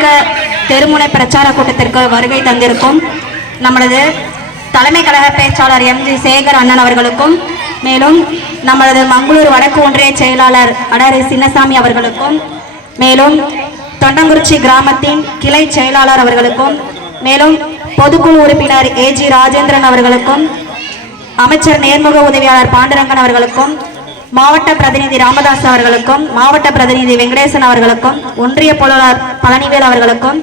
தமிழக தெருமுனை பிரச்சார கூட்டத்திற்கு வருகை தந்திருக்கும் நம்மளது தலைமை கழக பேச்சாளர் எம் ஜி சேகர் அண்ணன் அவர்களுக்கும் மேலும் நம்மளது மங்களூர் வடக்கு ஒன்றிய செயலாளர் அடரி சின்னசாமி அவர்களுக்கும் மேலும் தொண்டங்குறிச்சி கிராமத்தின் கிளை செயலாளர் அவர்களுக்கும் மேலும் பொதுக்குழு உறுப்பினர் ஏஜி ராஜேந்திரன் அவர்களுக்கும் அமைச்சர் நேர்முக உதவியாளர் பாண்டுரங்கன் அவர்களுக்கும் மாவட்ட பிரதிநிதி ராமதாஸ் அவர்களுக்கும் மாவட்ட பிரதிநிதி வெங்கடேசன் அவர்களுக்கும் ஒன்றிய பொருளாளர் பழனிவேல் அவர்களுக்கும்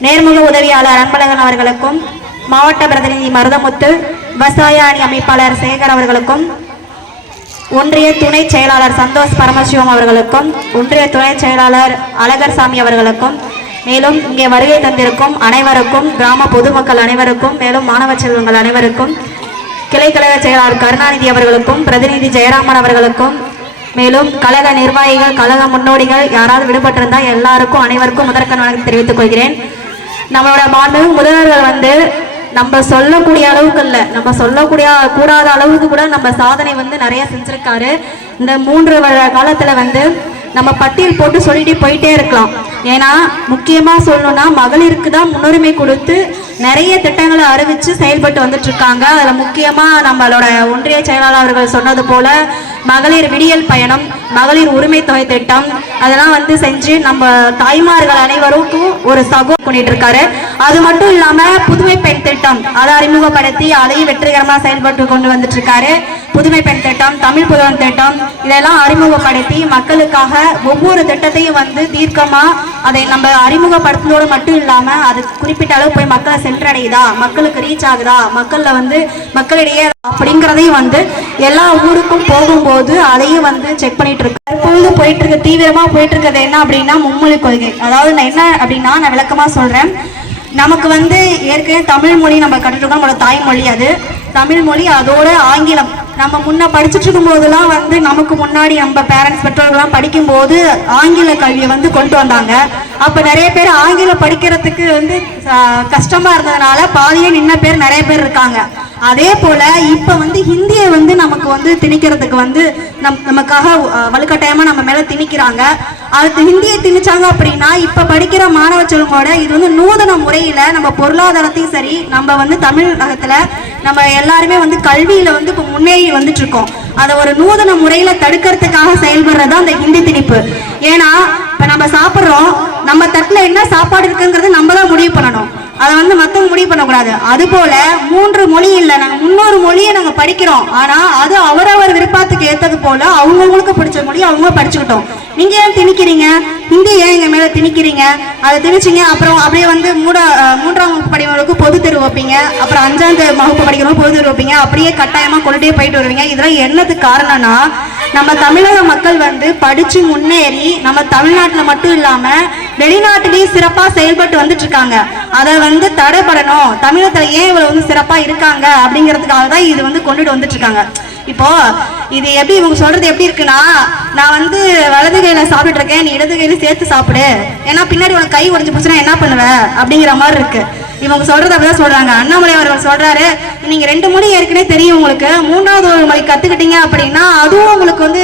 நேர்முக உதவியாளர் அன்பழகன் அவர்களுக்கும் மாவட்ட பிரதிநிதி மருதமுத்து விவசாய அணி அமைப்பாளர் சேகர் அவர்களுக்கும் ஒன்றிய துணை செயலாளர் சந்தோஷ் பரமசிவம் அவர்களுக்கும் ஒன்றிய துணை செயலாளர் அழகர் சாமி அவர்களுக்கும் மேலும் இங்கே வருகை தந்திருக்கும் அனைவருக்கும் கிராம பொதுமக்கள் அனைவருக்கும் மேலும் மாணவ செல்வங்கள் அனைவருக்கும் கிளை கழக செயலாளர் கருணாநிதி அவர்களுக்கும் பிரதிநிதி ஜெயராமன் அவர்களுக்கும் மேலும் கழக நிர்வாகிகள் கழக முன்னோடிகள் யாராவது விடுபட்டிருந்தால் எல்லாருக்கும் அனைவருக்கும் முதற்கண் வணக்கம் தெரிவித்துக் கொள்கிறேன். நம்மளோட மாண்பு முதல்வர்கள் வந்து நம்ம சொல்லக்கூடிய அளவுக்கு இல்லை. நம்ம சொல்லக்கூடிய கூடாத அளவுக்கு கூட நம்ம சாதனை வந்து நிறைய செஞ்சிருக்காரு. இந்த மூன்று வருட காலத்துல வந்து நம்ம பட்டியல் போட்டு சொல்லிட்டு போயிட்டே இருக்கலாம். ஏன்னா முக்கியமா சொல்லணும்னா மகளிருக்கு தான் முன்னுரிமை கொடுத்து நிறைய திட்டங்களை அறிவிச்சு செயல்பட்டு வந்துட்டு இருக்காங்க அதுல முக்கியமா நம்மளோட ஒன்றிய செயலாளர் அவர்கள் சொன்னது போல மகளிர் விடியல் பயணம் மகளிர் உரிமை தொகை திட்டம் அதெல்லாம் வந்து செஞ்சு நம்ம தாய்மார்கள் அனைவருக்கும் ஒரு சகோ பண்ணிட்டு இருக்காரு அது மட்டும் இல்லாம புதுமை பெண் திட்டம் அதை அறிமுகப்படுத்தி அதையும் வெற்றிகரமா செயல்பட்டு கொண்டு வந்துட்டு இருக்காரு புதுமை பெண் திட்டம் தமிழ் புதன் திட்டம் இதெல்லாம் அறிமுகப்படுத்தி மக்களுக்காக ஒவ்வொரு திட்டத்தையும் வந்து தீர்க்கமாக அதை நம்ம அறிமுகப்படுத்துவதோடு மட்டும் இல்லாமல் அது குறிப்பிட்ட அளவு போய் மக்களை சென்றடையுதா மக்களுக்கு ரீச் ஆகுதா மக்களில் வந்து மக்களிடையே அப்படிங்கிறதையும் வந்து எல்லா ஊருக்கும் போகும்போது அதையும் வந்து செக் பண்ணிட்டு இருக்கு தற்பொழுது போயிட்டு இருக்க தீவிரமா போயிட்டு இருக்கிறது என்ன அப்படின்னா மும்மொழி கொள்கை. அதாவது நான் என்ன அப்படின்னா நான் விளக்கமா சொல்றேன். நமக்கு வந்து ஏற்கனவே தமிழ் மொழி நம்ம கற்றுருக்கோம் நம்மளோட தாய்மொழி அது. தமிழ் மொழி அதோட ஆங்கிலம். நம்ம முன்ன படிச்சுட்டு இருக்கும் போதெல்லாம் வந்து நமக்கு முன்னாடி நம்ம பேரண்ட்ஸ் பெற்றோர்கள்லாம் படிக்கும்போது ஆங்கில கல்வியை வந்து கொண்டு வந்தாங்க. அப்போ நிறைய பேர் ஆங்கிலம் படிக்கிறதுக்கு வந்து கஷ்டமா இருந்ததுனால பாதியே நின்ன பேர் நிறைய பேர் இருக்காங்க. அதே போல இப்ப வந்து ஹிந்தியை வந்து நமக்கு வந்து திணிக்கிறதுக்கு வந்து நம் நமக்காக வலுக்கட்டாயமாக வலுக்கட்டாயமா நம்ம மேல திணிக்கிறாங்க. அது ஹிந்தியை திணிச்சாங்க அப்படின்னா இப்ப படிக்கிற மாணவ செல்வங்களோட இது வந்து நூதன முறையில நம்ம பொருளாதாரத்தையும் சரி நம்ம வந்து தமிழகத்துல நம்ம எல்லாருமே வந்து கல்வியில வந்து இப்ப முன்னேறி வந்துட்டு இருக்கோம் அதை ஒரு நூதன முறையில தடுக்கிறதுக்காக செயல்படுறது அந்த ஹிந்தி திணிப்பு. ஏன்னா இப்ப நம்ம சாப்பிட்றோம் நம்ம தட்டுல என்ன சாப்பாடு இருக்குங்கிறது நம்ம தான் முடிவு பண்ணணும். அதை வந்து மற்றவங்க முடிவு பண்ணக்கூடாது. அது போல மூன்று மொழி இல்லை நாங்கள் முன்னொரு மொழியை நாங்கள் படிக்கிறோம். ஆனால் அது அவரவர் விருப்பத்துக்கு ஏற்றது போல அவங்கவுங்களுக்கு பிடிச்ச மொழி அவங்க படிச்சுக்கிட்டோம். நீங்கள் ஏன் திணிக்கிறீங்க? ஹிந்தி ஏன் எங்கள் மேலே திணிக்கிறீங்க? அதை திணிச்சிங்க. அப்புறம் அப்படியே வந்து மூட மூன்றாம் வகுப்பு படிக்கிறவங்களுக்கு பொது தேர்வு வைப்பீங்க. அப்புறம் அஞ்சாம் வகுப்பு படிக்கிறவங்க பொது தேர்வு வைப்பீங்க. அப்படியே கட்டாயமாக கொண்டுட்டே போயிட்டு வருவீங்க. இதெல்லாம் என்னது காரணம்னா நம்ம தமிழக மக்கள் வந்து படித்து முன்னேறி நம்ம தமிழ்நாட்டில் மட்டும் இல்லாமல் வெளிநாட்டிலேயும் சிறப்பாக செயல்பட்டு வந்துட்டு இருக்காங்க. அதை வந்து தடைப்படணும் தமிழகத்துல ஏன் இவ்வளவு வந்து சிறப்பா இருக்காங்க? அப்படிங்கிறதுக்காக தான் இது வந்து கொண்டுட்டு வந்துட்டு இருக்காங்க இப்போ இது எப்படி இவங்க சொல்றது எப்படி இருக்குன்னா நான் வந்து வலது கையில சாப்பிட்டு இருக்கேன் நீ இடது கையில சேர்த்து சாப்பிடு. ஏன்னா பின்னாடி உனக்கு கை உடஞ்சு போச்சுன்னா என்ன பண்ணுவ? அப்படிங்கிற மாதிரி இருக்கு. இவங்க சொல்றது அப்படிதான் சொல்றாங்க. அண்ணாமலை அவர்கள் சொல்றாரு நீங்க ரெண்டு மொழி ஏற்கனவே தெரியும் உங்களுக்கு. மூன்றாவது ஒரு மொழி கத்துக்கிட்டீங்க அப்படின்னா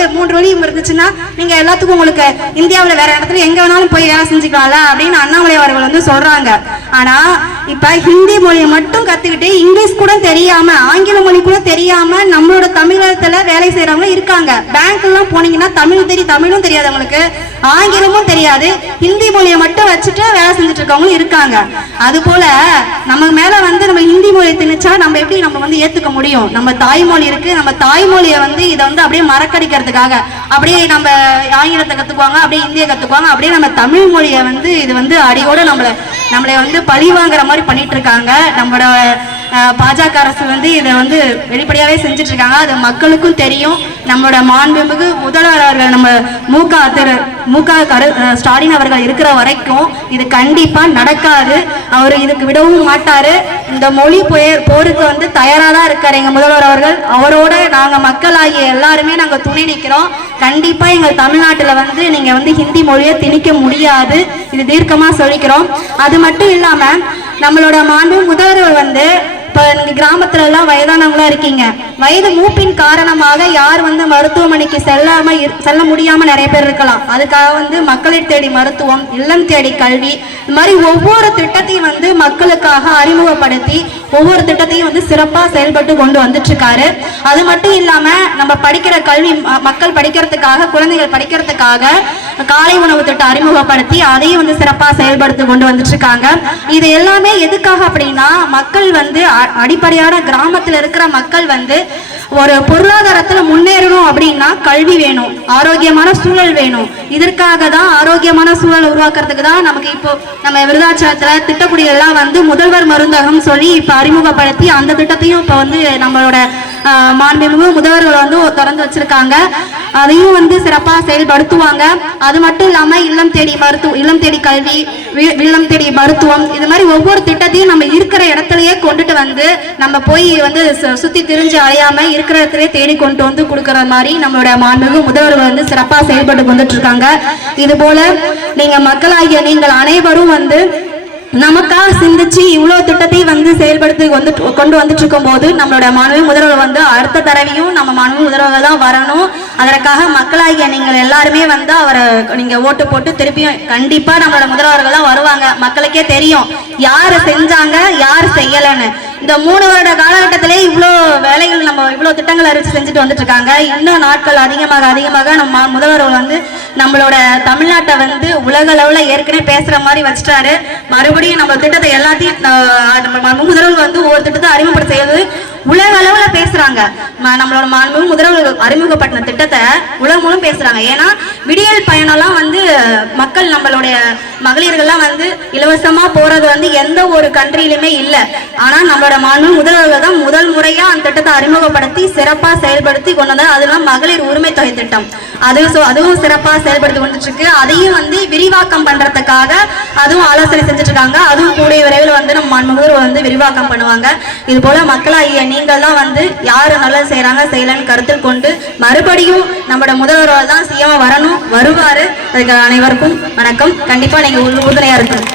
மூன்று மொழி இருந்துச்சுன்னா நீங்க எல்லாத்துக்கும் உங்களுக்கு இந்தியாவில் வேற இடத்துல எங்க வேணாலும் போய் வேலை செஞ்சுக்கலாம்ல அப்படின்னு அண்ணாமலை அவர்கள் வந்து சொல்றாங்க. ஆனா இப்ப ஹிந்தி மொழியை மட்டும் கத்துக்கிட்டு இங்கிலீஷ் கூட தெரியாம ஆங்கில மொழி கூட தெரியாம நம்மளோட தமிழகத்துல வேலை செய்யறவங்க இருக்காங்க. பேங்க் எல்லாம் போனீங்கன்னா தமிழ் தெரியும் தமிழும் தெரியாது அவங்களுக்கு. ஆங்கிலமும் தெரியாது ஹிந்தி மொழியை மட்டும் வச்சுட்டு வேலை செஞ்சுட்டு இருக்கவங்களும் இருக்காங்க. அது போல நம்ம மேல வந்து நம்ம ஹிந்தி மொழியை திணிச்சா நம்ம எப்படி நம்ம வந்து ஏத்துக்க முடியும்? நம்ம தாய்மொழி இருக்கு நம்ம தாய்மொழியை வந்து இதை வந்து அப்படியே மறக்கடிக்கிறதுக்காக அப்படியே நம்ம ஆங்கிலத்தை கத்துக்குவாங்க அப்படியே இந்தியை கத்துக்குவாங்க அப்படியே நம்ம தமிழ் மொழியை வந்து இது வந்து அடியோட நம்மள நம்மளை வந்து பழி வாங்குற மாதிரி பண்ணிட்டு இருக்காங்க நம்மளோட பாஜக அரசு வந்து இதை வந்து வெளிப்படையாகவே செஞ்சுட்டு இருக்காங்க அது மக்களுக்கும் தெரியும். நம்மளோட மாண்புமிகு முதல்வர்கள் நம்ம மூக திரு மூக கரு ஸ்டாலின் அவர்கள் இருக்கிற வரைக்கும் இது கண்டிப்பாக நடக்காது. அவர் இதுக்கு விடவும் மாட்டார். இந்த மொழி போர் போருக்கு வந்து தயாராக தான் இருக்கார் எங்கள் முதல்வர் அவர்கள். அவரோட நாங்கள் மக்களாகிய எல்லாருமே நாங்கள் துணை நிற்கிறோம் கண்டிப்பாக எங்கள் தமிழ்நாட்டில் வந்து நீங்கள் வந்து ஹிந்தி மொழியை திணிக்க முடியாது. இது தீர்க்கமாக சொல்லிக்கிறோம். அது மட்டும் இல்லாமல் நம்மளோட மாண்பு முதல்வர் வந்து இப்போ நீங்கள் கிராமத்துலலாம் எல்லாம் இருக்கீங்க. வயது மூப்பின் காரணமாக யார் வந்து மருத்துவமனைக்கு செல்லாமல் செல்ல முடியாமல் நிறைய பேர் இருக்கலாம். அதுக்காக வந்து மக்களை தேடி மருத்துவம் இல்லம் தேடி கல்வி இது மாதிரி ஒவ்வொரு திட்டத்தையும் வந்து மக்களுக்காக அறிமுகப்படுத்தி ஒவ்வொரு திட்டத்தையும் வந்து சிறப்பாக செயல்பட்டு கொண்டு வந்துட்டுருக்காரு அது மட்டும் இல்லாமல் நம்ம படிக்கிற கல்வி மக்கள் படிக்கிறதுக்காக குழந்தைகள் படிக்கிறதுக்காக காலை உணவு திட்டம் அறிமுகப்படுத்தி அதையும் வந்து சிறப்பாக செயல்படுத்தி கொண்டு வந்துட்டு இருக்காங்க இது எல்லாமே எதுக்காக அப்படின்னா மக்கள் வந்து அ- அடிப்படையான கிராமத்துல இருக்கிற மக்கள் வந்து ஒரு பொருளாதாரத்துல முன்னேறணும் அப்படின்னா கல்வி வேணும் ஆரோக்கியமான சூழல் வேணும். இதற்காக தான் ஆரோக்கியமான சூழல் உருவாக்குறதுக்கு தான் நமக்கு இப்போ நம்ம விருதாச்சலத்துல திட்டக்குடியெல்லாம் வந்து முதல்வர் மருந்தகம் சொல்லி இப்போ அறிமுகப்படுத்தி அந்த திட்டத்தையும் இப்போ வந்து நம்மளோட மாண்புமிகு முதல்வர்கள் வந்து திறந்து வச்சிருக்காங்க. அதையும் வந்து சிறப்பாக செயல்படுத்துவாங்க. அது மட்டும் இல்லாமல் இல்லம் தேடி மருத்துவம் இல்லம் தேடி கல்வி வி- இல்லம் தேடி மருத்துவம் இது மாதிரி ஒவ்வொரு திட்டத்தையும் நம்ம இருக்கிற இடத்துலயே கொண்டுட்டு வந்து நம்ம போய் வந்து சு- சுத்தி திரிஞ்சு அலையாம இருக்கிற இடத்துலயே தேடி கொண்டு வந்து கொடுக்கற மாதிரி நம்மளோட மாண்புமிகு முதல்வர்கள் வந்து சிறப்பாக செயல்பட்டு வந்துட்டு இருக்காங்க. இது போல நீங்க மக்களாகிய நீங்கள் அனைவரும் வந்து நமக்காக சிந்திச்சு இவ்வளோ திட்டத்தை வந்து செயல்படுத்தி வந்து கொண்டு வந்துட்டு இருக்கும் போது நம்மளோட மாணவி முதல்வர் வந்து அடுத்த தடவையும் நம்ம மாணவி முதல்வர்கள் தான் வரணும். அதற்காக மக்களாகிய நீங்கள் எல்லாருமே வந்து அவரை நீங்க ஓட்டு போட்டு திருப்பியும் கண்டிப்பா நம்மளோட முதல்வர்கள் தான் வருவாங்க. மக்களுக்கே தெரியும். யார் செஞ்சாங்க யார் செய்யலைன்னு. இந்த மூணு வருட காலகட்டத்திலே இவ்வளோ வேலைகள் நம்ம இவ்வளோ திட்டங்கள் அறிவிச்சு செஞ்சுட்டு வந்துட்டு இருக்காங்க இன்னும் நாட்கள் அதிகமாக அதிகமாக நம்ம முதல்வர் வந்து நம்மளோட தமிழ்நாட்டை வந்து உலக அளவில் ஏற்கனவே பேசுகிற மாதிரி வச்சுட்டாரு. மறுபடியும் நம்ம திட்டத்தை எல்லாத்தையும் நம்ம முதல்வர் வந்து ஒவ்வொரு திட்டத்தை அறிமுகப்படுத்த செய்வது பேசுறாங்க. நம்மளோட மாண்பு முதல்வர் அறிமுகப்பட்டின திட்டத்தை உலகம் பேசுறாங்க. ஏன்னா விடியல் பயணம்லாம் வந்து மக்கள் நம்மளுடைய மகளிர்கள்லாம் வந்து இலவசமா போறது வந்து எந்த ஒரு கண்ட்ரியிலுமே இல்லை. ஆனா நம்மளோட மாண்பு முதல்வர்கள் தான் முதல் முறையா அந்த திட்டத்தை அறிமுகப்படுத்தி சிறப்பா செயல்படுத்தி கொண்டு வந்தார் அது மகளிர் உரிமை தொகை திட்டம். அது அதுவும் சிறப்பா செயல்படுத்தி கொண்டு இருக்கு அதையும் வந்து விரிவாக்கம் பண்றதுக்காக அதுவும் ஆலோசனை செஞ்சுட்டு இருக்காங்க அதுவும் கூடிய விரைவில் வந்து நம்ம மாண்புமிகு வந்து விரிவாக்கம் பண்ணுவாங்க. இது போல மக்களாகிய நீங்கள் தான் வந்து யார் நல்லா செய்கிறாங்க செய்யலன்னு கருத்தில் கொண்டு மறுபடியும் நம்மளோட முதல்வரால் தான் சிஎம் வரணும் வருவார். அதுக்கு அனைவருக்கும் வணக்கம். கண்டிப்பாக நீங்கள் உறுதுணையாக இருக்கணும்